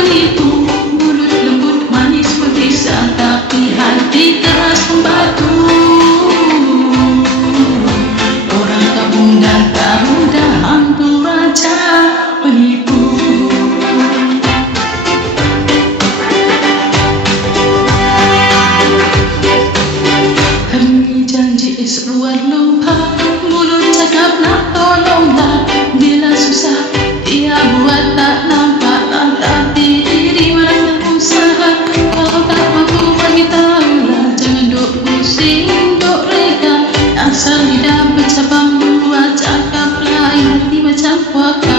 penipu, mulut lembut manis berbisa, tapi hati keras pembatu. Orang kampung dan tak mudah, hantu raja penipu. Hari janji esok buat lupa, mulut cakap nak tolonglah. Bila susah dia buat tak nampak, tapi diri mana usaha. Kalau tak mampu bagi tahulah, jangan duk pusing, duk reka. Asal lidah bercabang buat cakap lain, hati macam puak.